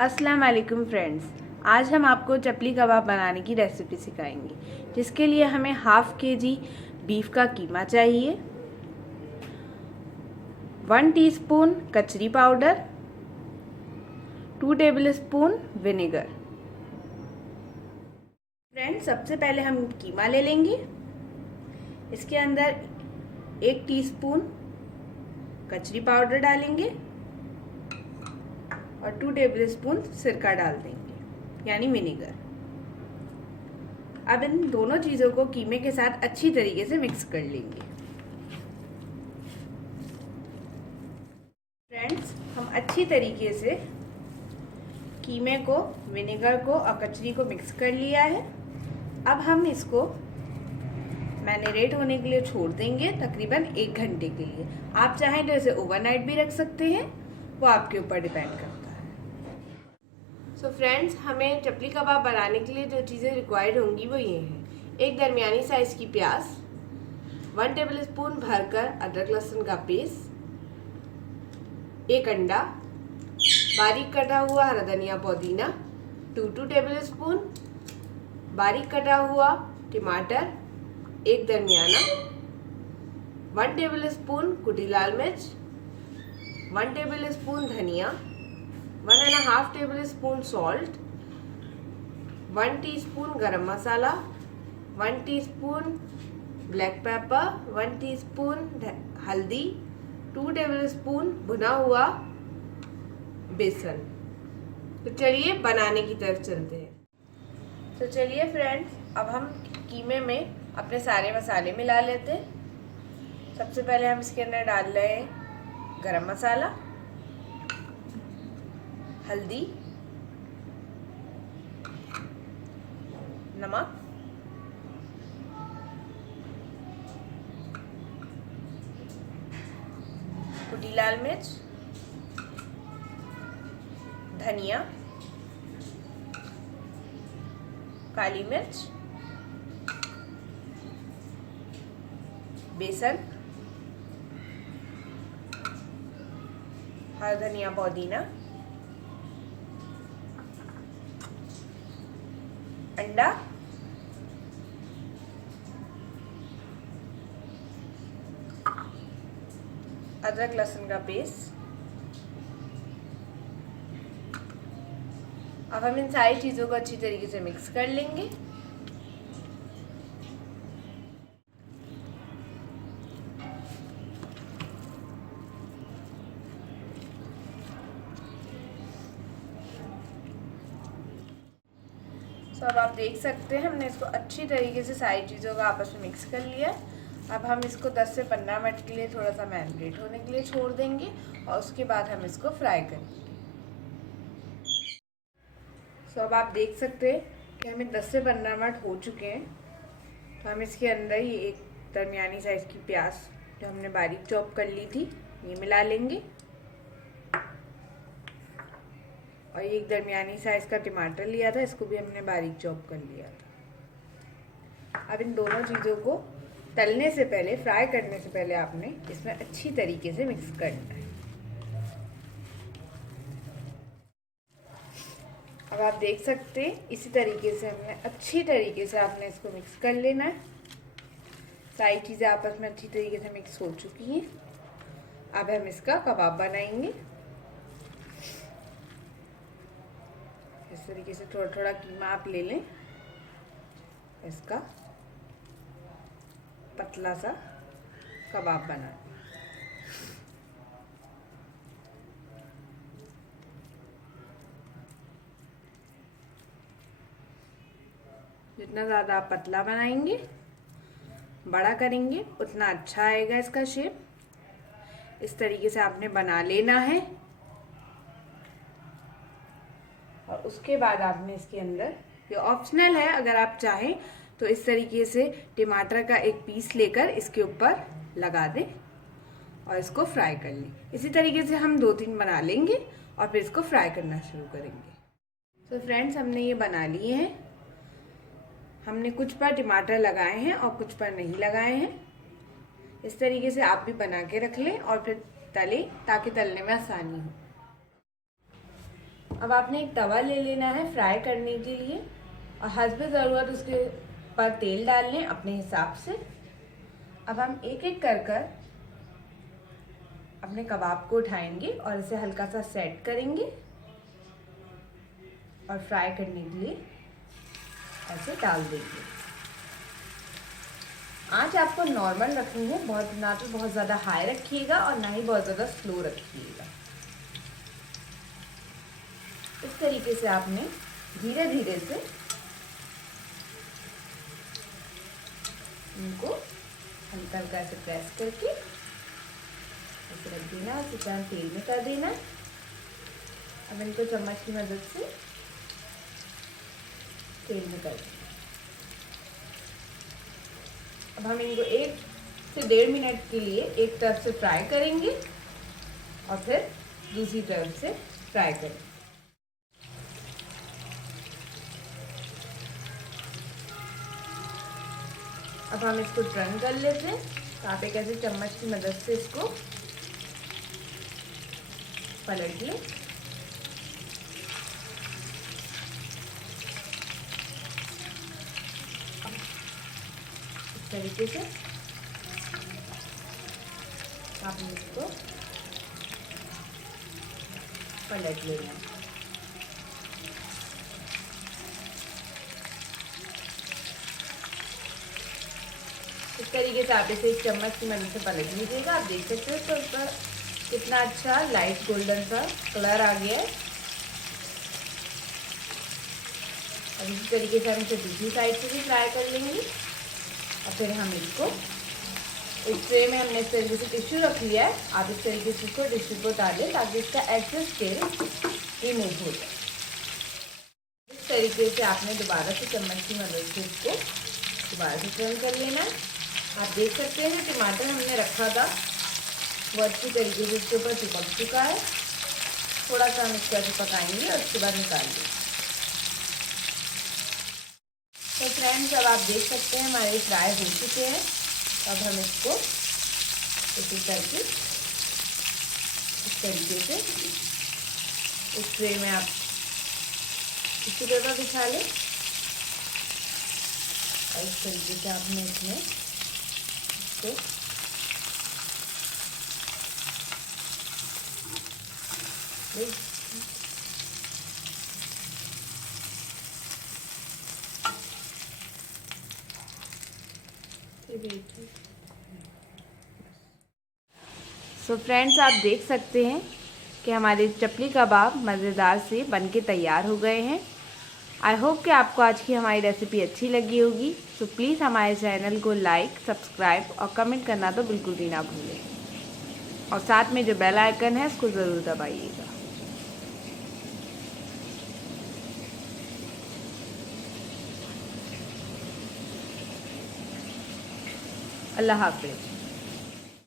अस्सलाम वालेकुम फ्रेंड्स, आज हम आपको चपली कबाब बनाने की रेसिपी सिखाएंगे। जिसके लिए हमें हाफ kg बीफ का कीमा चाहिए, 1 टीस्पून कचरी पाउडर, 2 टेबलस्पून विनेगर। फ्रेंड्स, सबसे पहले हम कीमा ले लेंगे। इसके अंदर 1 टीस्पून कचरी पाउडर डालेंगे और 2 टेबलस्पून सिरका डाल देंगे यानी विनेगर। अब इन दोनों चीज़ों को कीमे के साथ अच्छी तरीके से मिक्स कर लेंगे। फ्रेंड्स, हम अच्छी तरीके से कीमे को, विनेगर को और कचरी को मिक्स कर लिया है। अब हम इसको मैरिनेट होने के लिए छोड़ देंगे तकरीबन 1 घंटे के लिए। आप चाहें तो इसे ओवरनाइट भी रख सकते हैं, वो आपके ऊपर डिपेंड करता है। सो फ्रेंड्स, हमें चपली कबाब बनाने के लिए जो चीज़ें रिक्वायर्ड होंगी वो ये हैं। एक दरमियानी साइज़ की प्याज, 1 टेबलस्पून भरकर अदरक लहसुन का पेस्ट, 1 अंडा, बारीक कटा हुआ हरा धनिया पुदीना, 2 टेबलस्पून बारीक कटा हुआ टमाटर, 1 दरमियाना, 1 टेबलस्पून कुटी लाल मिर्च, 1 टेबलस्पून धनिया, 1.5 टेबलस्पून सॉल्ट, 1 टीस्पून गरम मसाला, 1 टीस्पून ब्लैक पेपर, 1 टीस्पून हल्दी, 2 टेबलस्पून भुना हुआ बेसन। तो चलिए बनाने की तरफ चलते हैं। तो चलिए फ्रेंड्स, अब हम कीमे में अपने सारे मसाले मिला लेते हैं। सबसे पहले हम इसके अंदर डाल रहे हैं गरम मसाला, हल्दी, नमक, कुटी लाल मिर्च, धनिया, काली मिर्च, बेसन, हरा धनिया पुदीना, अंडा, अदरक लहसुन का पेस्ट। अब हम इन सारी चीज़ों को अच्छी तरीके से मिक्स कर लेंगे। तो अब आप देख सकते हैं हमने इसको अच्छी तरीके से सारी चीज़ों को आपस में मिक्स कर लिया। अब हम इसको 10 से 15 मिनट के लिए थोड़ा सा मैरिनेट होने के लिए छोड़ देंगे और उसके बाद हम इसको फ्राई करेंगे। तो अब आप देख सकते हैं कि हमें 10 से 15 मिनट हो चुके हैं। तो हम इसके अंदर ही एक दरमियानी साइज़ की प्याज जो हमने बारीक चॉप कर ली थी ये मिला लेंगे और एक दरमियानी साइज़ का टमाटर लिया था, इसको भी हमने बारीक चॉप कर लिया था। अब इन दोनों चीज़ों को तलने से पहले, फ्राई करने से पहले आपने इसमें अच्छी तरीके से मिक्स करना है। अब आप देख सकते हैं इसी तरीके से हमने अच्छी तरीके से आपने इसको मिक्स कर लेना है। सारी चीज़ें आपस में अच्छी तरीके से मिक्स हो चुकी हैं। अब हम इसका कबाब बनाएंगे। इस तरीके से थोड़ा थोड़ा कीमा आप ले लें, इसका पतला सा कबाब बना। जितना ज़्यादा आप पतला बनाएंगे, बड़ा करेंगे, उतना अच्छा आएगा इसका शेप। इस तरीके से आपने बना लेना है और उसके बाद आपने इसके अंदर, ये ऑप्शनल है, अगर आप चाहें तो इस तरीके से टमाटर का एक पीस लेकर इसके ऊपर लगा दें और इसको फ्राई कर लें। इसी तरीके से हम 2-3 बना लेंगे और फिर इसको फ्राई करना शुरू करेंगे। तो फ्रेंड्स, हमने ये बना लिए हैं। हमने कुछ पर टमाटर लगाए हैं और कुछ पर नहीं लगाए हैं। इस तरीके से आप भी बना के रख लें और फिर तलें ताकि तलने में आसानी हो। अब आपने एक तवा ले लेना है फ्राई करने के लिए और हस्ब ज़रूरत उसके पर तेल डाल लें अपने हिसाब से। अब हम एक एक कर अपने कबाब को उठाएंगे और इसे हल्का सा सेट करेंगे और फ्राई करने के लिए ऐसे डाल देंगे। आंच आपको नॉर्मल रखनी है, बहुत ना तो बहुत ज़्यादा हाई रखिएगा और ना ही बहुत ज़्यादा स्लो रखिएगा। इस तरीके से आपने धीरे धीरे से इनको हल्का हल्का से प्रेस करके ऐसे रख देना, उसे चाहे तेल में कर देना। अब इनको चम्मच की मदद से तेल में कर देना। अब हम इनको 1 से 1.5 मिनट के लिए एक तरफ से फ्राई करेंगे और फिर दूसरी तरफ से फ्राई करेंगे। अब हम इसको टर्न कर लेते हैं, तो आप एक ऐसे चम्मच की मदद से इसको पलट लें। इस तरीके से आपने इसको पलट लेना है। इस तरीके से आप इसे एक चम्मच की मदद से पलट लीजिएगा। आप देख सकते हो तो इसका कितना अच्छा लाइट गोल्डन सा कलर आ गया है। अब इसी तरीके से हम इसे दूसरी साइड से भी फ्राई कर लेंगे और फिर हम इसको एक ट्रे में हमने इस तरीके से टिश्यू रख लिया है। आप इस तरीके से इसको टिश्यू को डालें ताकि इसका एक्सेस तेल रिमूव हो जाए। इस तरीके से आपने दोबारा से चम्मच की मदद से इसको दोबारा से टर्न कर लेना है। आप देख सकते हैं जो टमाटर हमने रखा था वो अच्छी तरीके से इसके ऊपर चिपक चुका है। थोड़ा सा हम इसको ऐसे पकाएंगे और उसके बाद निकाल देंगे। तो फ्रेंड्स अब आप देख सकते हैं हमारे फ्राई हो चुके हैं। अब हम इसको इसी करके इस तरीके से इस ट्रे में आप इसी तरह बिछा लें और इस तरीके से आपने इसमें इसको सो फ्रेंड्स आप देख सकते हैं कि हमारे चपली कबाब मज़ेदार से बनके तैयार हो गए हैं। आई होप कि आपको आज की हमारी रेसिपी अच्छी लगी होगी। सो प्लीज़ हमारे चैनल को लाइक, सब्सक्राइब और कमेंट करना तो बिल्कुल भी ना भूलें और साथ में जो बेल आइकन है उसको ज़रूर दबाइएगा। अल्लाह हाफ़िज़।